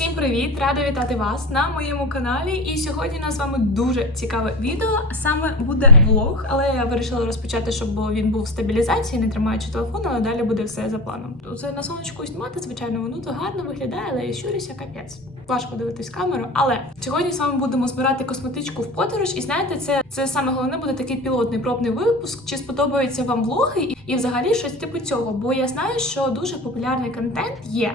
Всім привіт! Рада вітати вас на моєму каналі. І сьогодні у нас з вами дуже цікаве відео. Саме буде влог, але я вирішила розпочати, щоб він був в стабілізації, не тримаючи телефон, але далі буде все за планом. Це на сонечку знімати, звичайно, воно то гарно виглядає, але я щурюся капець. Важко дивитись камеру. Але сьогодні з вами будемо збирати косметичку в подорож. І знаєте, це, це саме головне буде такий пілотний пробний випуск. Чи сподобаються вам влоги і, і взагалі щось типу цього? Бо я знаю, що дуже популярний контент є.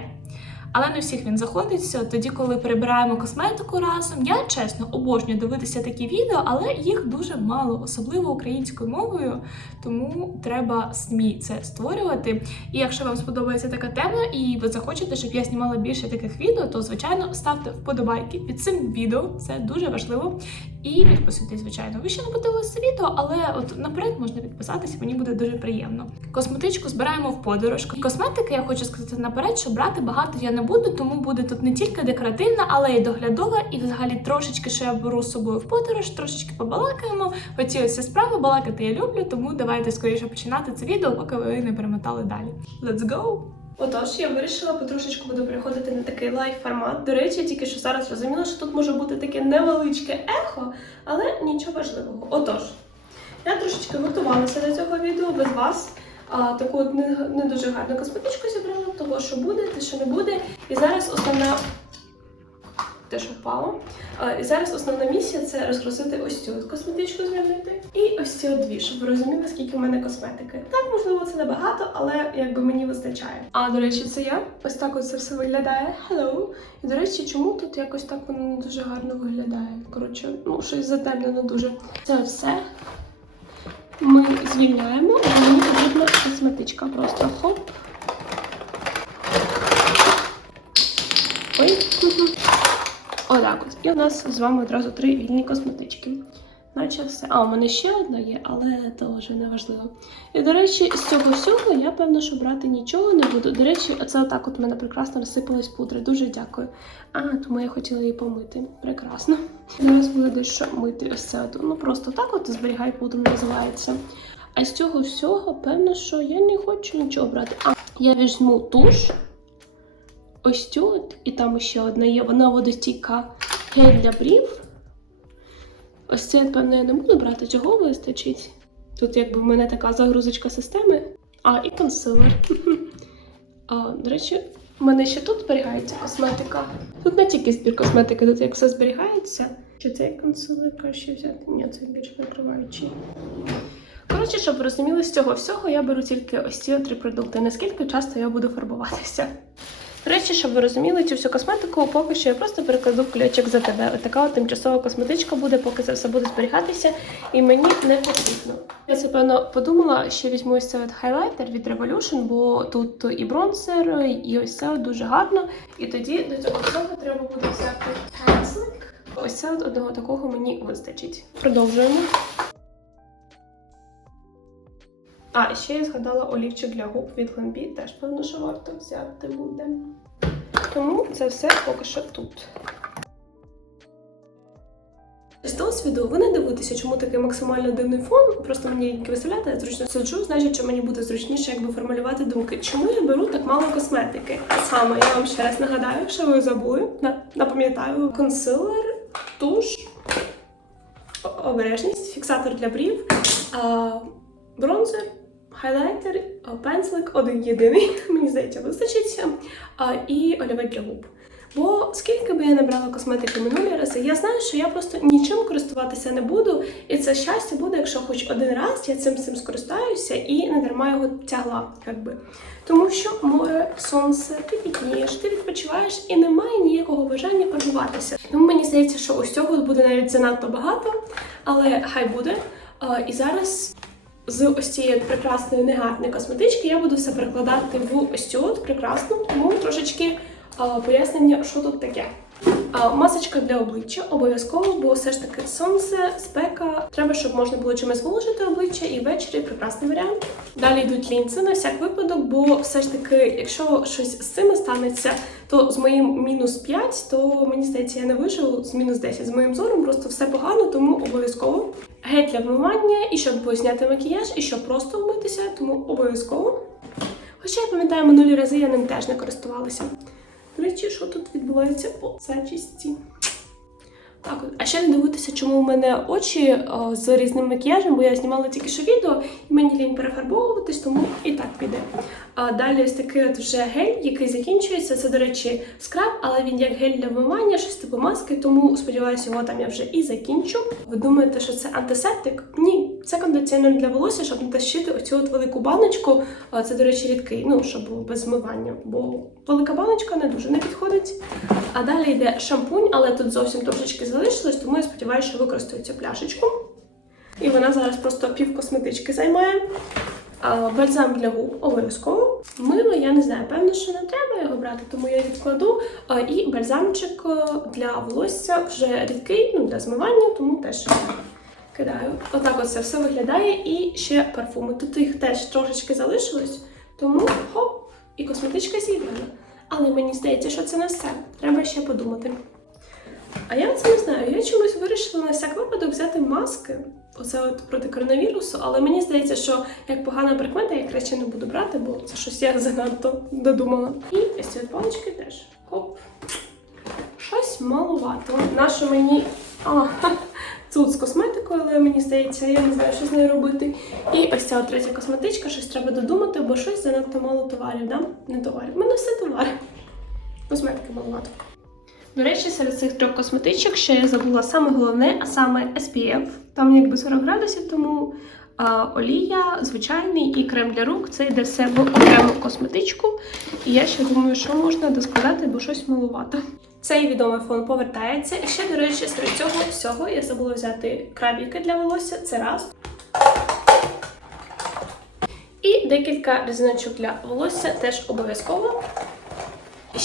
Але не всіх він заходиться. Тоді, коли перебираємо косметику разом, я чесно обожнюю дивитися такі відео, але їх дуже мало, особливо українською мовою. Тому треба СМІ це створювати. І якщо вам сподобається така тема, і ви захочете, щоб я знімала більше таких відео, то звичайно ставте вподобайки під цим відео. Це дуже важливо. І підписуйтесь, звичайно. Ви ще не подивилися відео, але от наперед можна підписатися, мені буде дуже приємно. Косметичку збираємо в подорож. Косметики, я хочу сказати наперед, що брати багато я не буду, тому буде тут не тільки декоративна, але й доглядова. І взагалі трошечки, що я беру з собою в подорож, трошечки побалакаємо. Оці ось справи балакати я люблю, тому давайте скоріше починати це відео, поки ви не перемотали далі. Let's go! Отож, я вирішила потрошечку буду переходити на такий лайв формат. До речі, тільки що зараз розуміла, що тут може бути таке невеличке ехо, але нічого важливого. Отож, я трошечки готувалася до цього відео без вас. А, таку от не, не дуже гарну косметичку зібрала, того, що буде, те, що не буде. І зараз основна те, що впало. А, і зараз основна місія це розгрузити ось цю косметичку звільнити. І ось ці дві, щоб ви розуміли, скільки в мене косметики. Так, можливо, це небагато, але якби мені вистачає. А до речі, це я. Ось так от це все виглядає. Hello. І до речі, чому тут якось так воно не дуже гарно виглядає? Коротше, ну щось затемнено дуже. Це все. Ми звільняємо, і мені потрібна косметичка. Просто хоп. Ой. Отак от. І у нас з вами одразу три вільні косметички. Наче все. А, у мене ще одна є, але це вже не важливо. І, до речі, з цього всього я певно, що брати нічого не буду. До речі, оце отак от в мене прекрасно розсипалась пудра. Дуже дякую. А, тому я хотіла її помити. Прекрасно. Зараз буду дещо мити ось це. Ну просто так от зберігай пудру називається. А з цього всього, певно, що я не хочу нічого брати. А, я візьму туш. Ось цю от, і там ще одна є, вона водостійка гель для брів. Ось це, певно, я не буду брати, чого вистачить. Тут якби в мене така загрузочка системи. А, і консилер. А, до речі, в мене ще тут зберігається косметика. Тут не тільки збір косметики, тут як все зберігається. Чи цей консилер краще взяти? Ні, це більш накриваючий. Коротше, щоб ви розуміли, з цього всього я беру тільки ось ці три продукти. Наскільки часто я буду фарбуватися. До речі, щоб ви розуміли цю всю косметику, поки що я просто перекладу в ключик за тебе. Ось така от тимчасова косметичка буде, поки це все буде зберігатися, і мені не потрібно. Я це певно подумала, що візьму ось цей от хайлайтер від Revolution, бо тут і бронзер, і ось це дуже гарно. І тоді до цього всього треба буде взяти пензлик. Ось це от одного такого мені вистачить. Продовжуємо. А, ще я згадала олівчик для губ від Glambi, теж певно, що варто взяти буде. Тому це все поки що тут. З досвіду ви не дивитеся, чому такий максимально дивний фон. Просто мені виставляти, я зручно сиджу, значить, що мені буде зручніше якби формулювати думки. Чому я беру так мало косметики? Саме я вам ще раз нагадаю, якщо ви забули, напам'ятаю, консилер, туш, обережність, фіксатор для брів, бронзер, хайлайтер, пензлик, один єдиний, мені здається, вистачить, і олівець для губ. Бо скільки би я не брала косметики минулі рази, я знаю, що я просто нічим користуватися не буду, і це щастя буде, якщо хоч один раз я цим цим скористаюся і не дарма його тягла, якби. Тому що море, сонце, ти пітнієш, ти відпочиваєш і немає ніякого бажання фарбуватися. Тому мені здається, що ось цього буде навіть занадто багато, але хай буде. І зараз з ось цієї прекрасної негарної косметички я буду все перекладати в ось цю от прекрасну, тому трошечки пояснення, що тут таке. А, масочка для обличчя обов'язково, бо все ж таки сонце, спека. Треба, щоб можна було чимось виложити обличчя і ввечері прекрасний варіант. Далі йдуть лінзи на всяк випадок, бо все ж таки, якщо щось з цими станеться, то з моїм мінус 5, то мені здається, я не виживу з мінус 10. З моїм зором просто все погано, тому обов'язково. Гель для вмивання, і щоб зняти макіяж, і щоб просто вмитися, тому обов'язково. Хоча я пам'ятаю, минулі рази я ним теж не користувалася. До речі, що тут відбувається по зачісті? Так, а ще не дивитися, чому в мене очі о, з різним макіяжем, бо я знімала тільки що відео, і мені лінь перефарбовуватись, тому і так піде. А далі ось такий от вже гель, який закінчується. Це, до речі, скраб, але він як гель для вмивання, щось типу маски, тому сподіваюся, його там я вже і закінчу. Ви думаєте, що це антисептик? Ні, це кондиціонер для волосся, щоб не тащити оцю от велику баночку. Це, до речі, рідкий, ну щоб було без змивання, бо велика баночка не дуже не підходить. А далі йде шампунь, але тут зовсім трошечки залишилось, тому я сподіваюся, що використаю цю пляшечку. І вона зараз просто пів косметички займає. Бальзам для губ обов'язково. Мило, я не знаю, певно, що не треба його брати, тому я відкладу. І бальзамчик е, для волосся вже рідкий, ну для змивання, тому теж кидаю. Отак от це все виглядає. І ще парфуми. Тут їх теж трошечки залишилось, тому хоп, і косметичка зібрана. Але мені здається, що це не все. Треба ще подумати. А я це не знаю. Я чомусь вирішила на всяк випадок взяти маски. Оце от проти коронавірусу, але мені здається, що як погана прикмета, я краще не буду брати, бо це щось я занадто додумала. І ось ці палички теж. Хоп. Щось маловато. Нащо мені. А, тут з косметикою, але мені здається, я не знаю, що з нею робити. І ось ця третя косметичка, щось треба додумати, бо щось занадто мало товарів, да? Не товарів. У мене все товари. Косметики маловато. До речі, серед цих трьох косметичок ще я забула саме головне, а саме SPF. Там якби 40 градусів, тому а, олія, звичайний і крем для рук. Це йде все в окрему косметичку. І я ще думаю, що можна доскладати, бо щось маловато. Цей відомий фон повертається. І ще, до речі, серед цього всього я забула взяти крабіки для волосся. Це раз. І декілька резиночок для волосся теж обов'язково.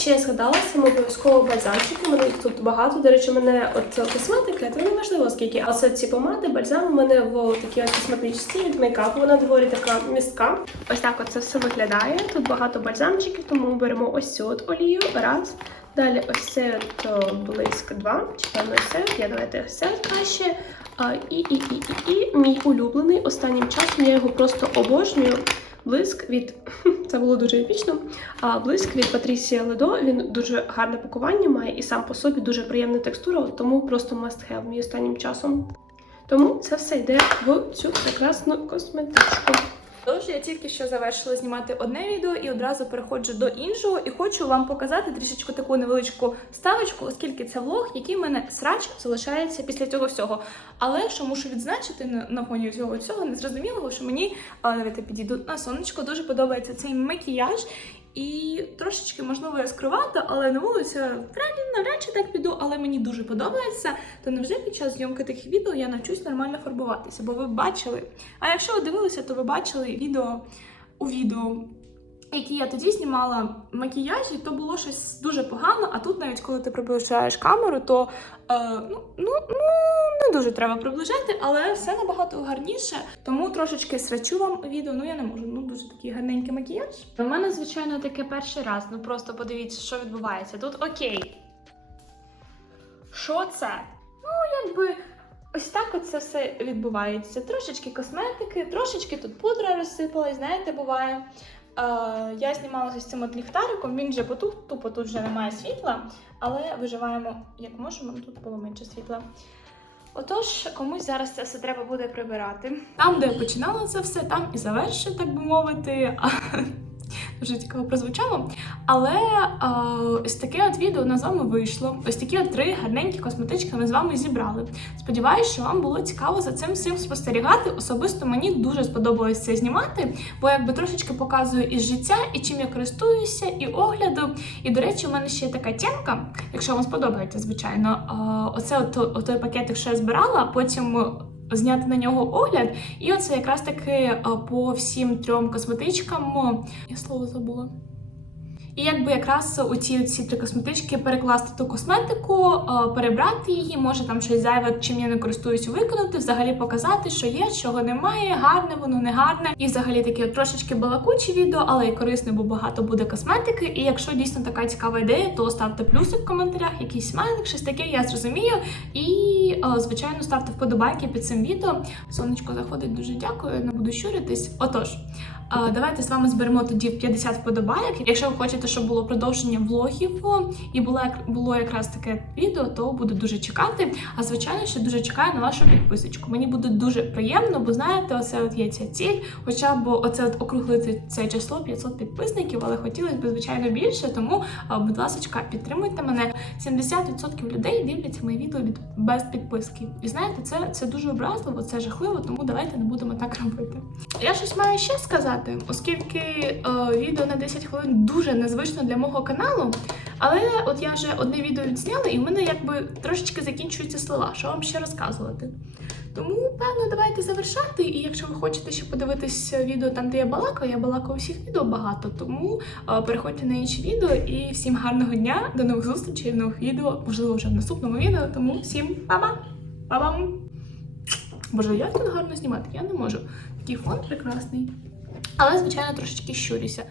І Ще я згадала саме обов'язково бальзамчики. Мене їх тут багато. До речі, мене от косметика, то не важливо скільки. А це ці помади, бальзам у мене в такій косметичці від мейкапу. Вона доволі така містка. Ось так от це все виглядає. Тут багато бальзамчиків, тому ми беремо ось цю от олію. Раз. Далі ось це от о, блиск 2. Чи певно ось? Я давайте ось це краще. А, і, і, і, і, і мій улюблений останнім часом я його просто обожнюю. Блиск від це було дуже епічно. А блиск від Патрісія Ледо він дуже гарне пакування має і сам по собі дуже приємна текстура, тому просто must have мій останнім часом. Тому це все йде в цю прекрасну косметичку. Тож я тільки що завершила знімати одне відео і одразу переходжу до іншого, і хочу вам показати трішечку таку невеличку ставочку, оскільки це влог, який в мене срач залишається після цього всього. Але що мушу відзначити на, фоні всього цього незрозумілого, що мені але давайте підійду на сонечко, дуже подобається цей макіяж. І трошечки можливо я скривата, але на вулицю навряд, чи так піду, але мені дуже подобається. То невже під час зйомки таких відео я навчусь нормально фарбуватися? Бо ви бачили. А якщо ви дивилися, то ви бачили відео у відео, які я тоді знімала макіяжі, то було щось дуже погано. А тут, навіть коли ти приближаєш камеру, то е, ну, ну, ну не дуже треба приближати, але все набагато гарніше. Тому трошечки срачу вам відео. Ну я не можу. Дуже такий гарненький макіяж. У мене, звичайно, таке перший раз. Ну просто подивіться, що відбувається. Тут окей. Що це? Ну, якби. Ось так оце все відбувається. Трошечки косметики, трошечки тут пудра розсипалась, знаєте, буває. Е, я знімалася з цим от ліхтариком, він вже потух, тупо тут вже немає світла, але виживаємо як можемо, тут було менше світла. Отож, комусь зараз це все треба буде прибирати. Там, де я починала це все, там і завершу, так би мовити. Дуже цікаво прозвучало. Але а, ось таке от відео на з вами вийшло. Ось такі от три гарненькі косметички ми з вами зібрали. Сподіваюсь, що вам було цікаво за цим всім спостерігати. Особисто мені дуже сподобалось це знімати, бо якби трошечки показую із життя, і чим я користуюся, і огляду. І до речі, у мене ще є така тємка, якщо вам сподобається, звичайно. Оце от, от той пакетик, що я збирала, потім. Зняти на нього огляд, і оце якраз таки по всім трьом косметичкам. Я слово забула. І якби якраз у ці ці три косметички перекласти ту косметику, е, перебрати її, може там щось зайве, чим я не користуюсь, виконати, взагалі показати, що є, чого немає, гарне воно, не гарне. І взагалі таке трошечки балакуче відео, але і корисне, бо багато буде косметики. І якщо дійсно така цікава ідея, то ставте плюсик в коментарях, якийсь смайлик, щось таке, я зрозумію. І, е, звичайно, ставте вподобайки під цим відео. Сонечко заходить, дуже дякую, не буду щуритись. Отож. Давайте з вами зберемо тоді 50 вподобайок. Якщо ви хочете, щоб було продовження влогів і було, було якраз таке відео, то буду дуже чекати. А звичайно, ще дуже чекаю на вашу підписочку. Мені буде дуже приємно, бо знаєте, оце от є ця ціль, хоча б оце от округлити це число 500 підписників, але хотілося б звичайно більше. Тому, будь ласка, підтримуйте мене. 70% людей дивляться мої відео від без підписки. І знаєте, це, це дуже образливо, це жахливо, тому давайте не будемо так робити. Я щось маю ще сказати, оскільки е, відео на 10 хвилин дуже незвично для мого каналу. Але от я вже одне відео відзняла, і в мене якби трошечки закінчуються слова. Що вам ще розказувати? Тому, певно, давайте завершати. І якщо ви хочете ще подивитись відео там, де я балакаю, я балакаю усіх відео багато. Тому е, переходьте на інші відео і всім гарного дня, до нових зустрічей, нових відео, можливо, вже в наступному відео. Тому всім па-па! Па-бам! Боже, як тут гарно знімати? Я не можу. Такий фон прекрасний. Але, звичайно, трошечки щурюся.